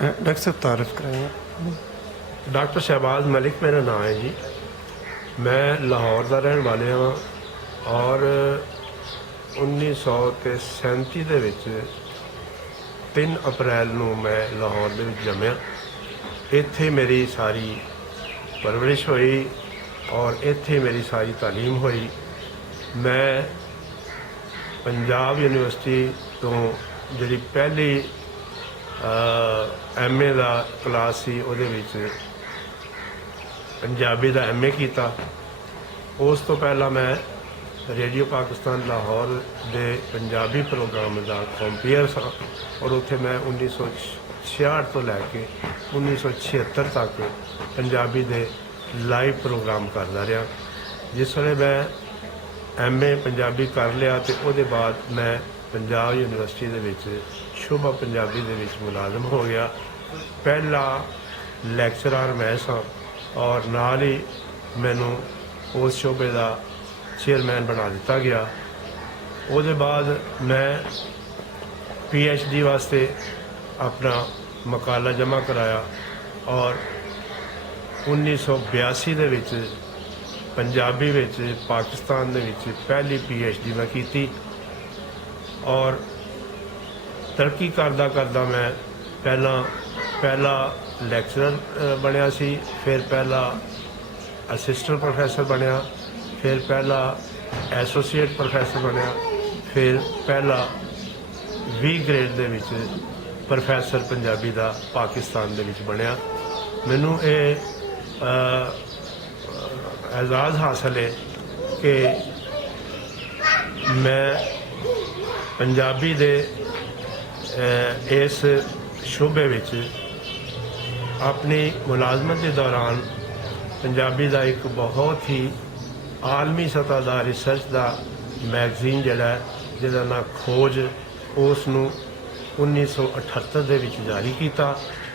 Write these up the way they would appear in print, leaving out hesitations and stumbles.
Doctor साहब तारीफ कराएंगे। डॉक्टर शहबाज मलिक मेरा नाम है जी। मैं लाहौर का रहने वाले हाँ और 1937 ਦੇ ਵਿੱਚ 3 ਅਪ੍ਰੈਲ ਨੂੰ ਮੈਂ ਲਾਹੌਰ ਦੇ ਵਿੱਚ ਜੰਮਿਆ। ਇੱਥੇ ਮੇਰੀ ਸਾਰੀ ਪਰਵਰਿਸ਼ ਹੋਈ ਔਰ ਇੱਥੇ ਮੇਰੀ ਸਾਰੀ ਤਾਲੀਮ ਹੋਈ। ਮੈਂ ਪੰਜਾਬ ਯੂਨੀਵਰਸਿਟੀ ਤੋਂ ਜਿਹੜੀ ਪਹਿਲੀ MA ਦਾ ਕਲਾਸ ਸੀ ਉਹਦੇ ਵਿੱਚ पंजाबी का MA किया। उस तो पहला मैं रेडियो पाकिस्तान लाहौर के पंजाबी प्रोग्राम का कंपेयर सा और उत्थे मैं 1966 तो लैके 1976 तक पंजाबी के लाइव प्रोग्राम करता रहा। जिस वे मैं MA पंजाबी कर लिया तो उसके बाद मैं पंजाब यूनिवर्सिटी के शोभा पंजाबी के मुलाजम हो गया। पहला लैक्चरर मैं सा और नाल ही मैनू उस शोबे का चेयरमैन बना दिता गया। उसके बाद मैं PhD वास्ते अपना मकाला जमा कराया और 1982 दे विच पंजाबी विच पाकिस्तान दे विच पहली PhD मैं की और तरक्की करदा करदा मैं पहला लैक्चरर बनया सी, फिर पहला असिस्टेंट प्रोफैसर बनया, फिर पहला एसोसीएट प्रोफैसर बनया, फिर पहला V ग्रेड दे विच प्रोफैसर पंजाबी का पाकिस्तान दे विच बनया। मैनू ये एजाज़ हासिल है कि मैं पंजाबी दे इस शोबे विच अपनी मुलाजमत के दौरान पंजाबी का एक बहुत ही आलमी सतह का रिसर्च का मैगजीन जड़ा जिहदा नाम खोज उसनू 1978 के विच जारी किया।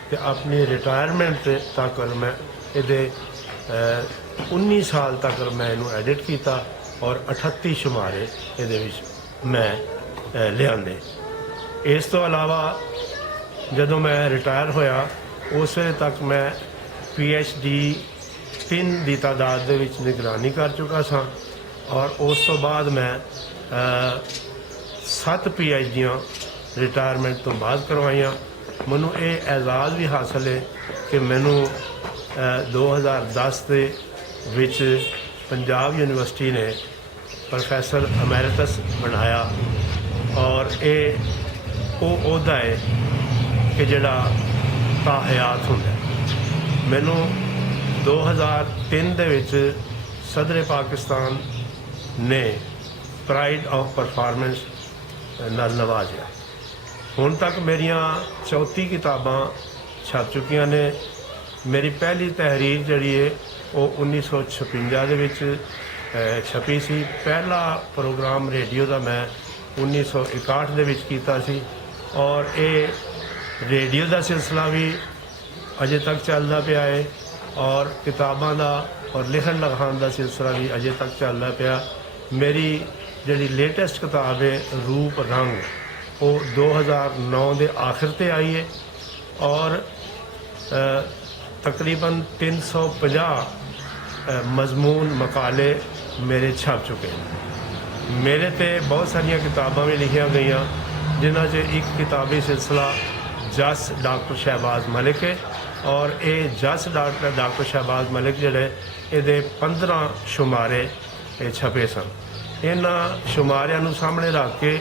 तो अपनी रिटायरमेंट तक मैं ये 19 साल तक मैं इनू एडिट किया और 38 शुमारे ये मैं लियाने। इस तो अलावा जदों मैं रिटायर होया उस वे तक मैं PhD 3 की तादाद दे विच निगरानी कर चुका सा और उस तो बाद मैं 7 PhDयां रिटायरमेंट तो बाद करवाइया। मैनू ये एजाज़ भी हासिल है कि मैनू 2010 के विच पंजाब यूनिवर्सिटी ने प्रोफैसर अमेरिटस बनाया और ये वो ओहदा है कि जिहड़ा हयात होंदा। मैनू 2003 दे विच सदर पाकिस्तान ने प्राइड ऑफ परफॉर्मेंस नाल नवाजा। हुण तक मेरिया 34 किताबां छप चुकियां ने। मेरी पहली तहरीर जिहड़ी है वो 1956 दे विच छपी सी। पहला प्रोग्राम रेडियो का मैं 1961 दे विच कीता सी और ये रेडियो का सिलसिला भी अजे तक चलता पाया है और किताबों का और लिखन लिखान का सिलसिला भी अजे तक चलता पाया। मेरी जी लेटेस्ट किताब है रूप रंग वो 2009 के आखिर ते आई है और तकरीबन 350 मजमून मकाले मेरे छप चुके हैं। मेरे ते बहुत सारिया किताबां भी लिखिया गई जिन्हां च एक किताबी सिलसिला जस डॉक्टर शहबाज मलिक है और ये जस डॉक्टर शहबाज मलिक जोड़े ये 15 शुमारे छपे सन। इन्होंने शुमारिया सामने रख के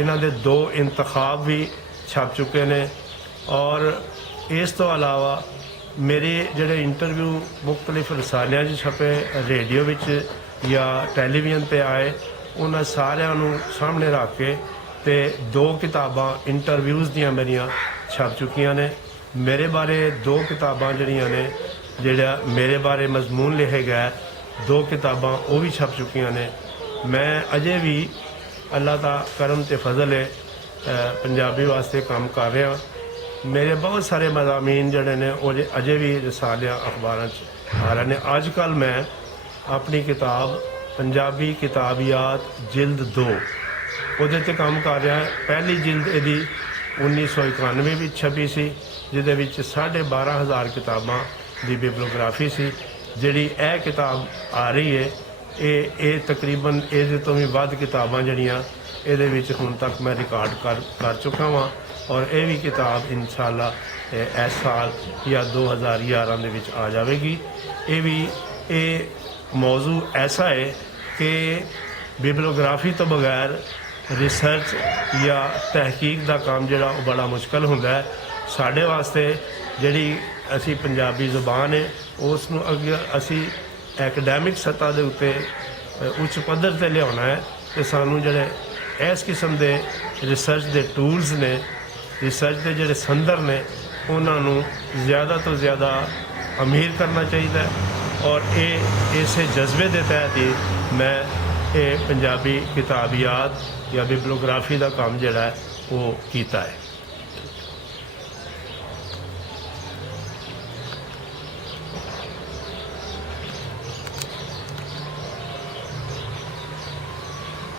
इन्हों के 2 इंतखाब भी छप चुके हैं और इस तो अलावा मेरे जोड़े इंटरव्यू मुख्तलिफ रसालियां छपे रेडियो विच या टैलीविजन पर आए उन्होंने सारिया सामने रख के ते 2 किताबां इंटरव्यूज़ दियां मेरिया छप चुकियां ने। मेरे बारे 2 किताबां जड़ियां ने जेड़ा मेरे बारे मजमून लिखे गए 2 किताबां वो भी छप चुकियां ने। मैं अजे भी अल्लाह का करम ते फजल है पंजाबी वास्ते काम कर रहा। मेरे बहुत सारे मज़ामीन जड़े ने वो अजे भी रसालियां अखबारां आ रहे हैं। अजकल मैं अपनी किताब पंजाबी किताबियात जिल्द 2 वो काम कर रहा है। पहली जिल्द यदी 1991 में छपी सी ਜਿਹਦੇ ਵਿੱਚ 12,500 ਕਿਤਾਬਾਂ ਦੀ ਬਿਬਲੀਓਗ੍ਰਾਫੀ ਸੀ। ਜਿਹੜੀ ਇਹ ਕਿਤਾਬ ਆ ਰਹੀ ਹੈ ਇਹ ਤਕਰੀਬਨ ਇਹਦੇ ਤੋਂ ਵੀ ਵੱਧ ਕਿਤਾਬਾਂ ਜਿਹੜੀਆਂ ਇਹਦੇ ਵਿੱਚ ਹੁਣ ਤੱਕ ਮੈਂ ਰਿਕਾਰਡ ਕਰ ਚੁੱਕਾ ਵਾਂ ਔਰ ਇਹ ਵੀ ਕਿਤਾਬ ਇਨਸ਼ਾਅੱਲਾ ਇਸ ਸਾਲ ਜਾਂ 2011 ਦੇ ਵਿੱਚ ਆ ਜਾਵੇਗੀ। ਇਹ ਮੌਜੂ ਐਸਾ ਹੈ ਕਿ ਬਿਬਲੀਓਗ੍ਰਾਫੀ ਤੋਂ ਬਗੈਰ ਰਿਸਰਚ ਜਾਂ ਤਹਿਕੀਕ ਦਾ ਕੰਮ ਜਿਹੜਾ ਉਹ ਬੜਾ ਮੁਸ਼ਕਲ ਹੁੰਦਾ ਹੈ। ਸਾਡੇ ਵਾਸਤੇ ਜਿਹੜੀ ਅਸੀਂ ਪੰਜਾਬੀ ਜ਼ੁਬਾਨ ਹੈ ਉਸ ਨੂੰ ਅੱਗੇ ਅਸੀਂ ਐਕੈਡੈਮਿਕ ਸਤ੍ਹਾ ਦੇ ਉੱਤੇ ਉੱਚ ਪੱਧਰ 'ਤੇ ਲਿਆਉਣਾ ਹੈ ਤੇ ਸਾਨੂੰ ਜਿਹੜੇ ਇਸ ਕਿਸਮ ਦੇ ਰਿਸਰਚ ਦੇ ਟੂਲਸ ਨੇ, ਰਿਸਰਚ ਦੇ ਜਿਹੜੇ ਸੰਦਰ ਨੇ, ਉਹਨਾਂ ਨੂੰ ਜ਼ਿਆਦਾ ਤੋਂ ਜ਼ਿਆਦਾ ਅਮੀਰ ਕਰਨਾ ਚਾਹੀਦਾ ਹੈ ਔਰ ਇਸੇ ਜਜ਼ਬੇ ਦੇ ਤਹਿਤ ਹੀ ਮੈਂ ਇਹ ਪੰਜਾਬੀ ਕਿਤਾਬੀਆਤ ਜਾਂ ਬਿਬਲੀਓਗ੍ਰਾਫੀ ਦਾ ਕੰਮ ਜਿਹੜਾ ਹੈ ਉਹ ਕੀਤਾ ਹੈ।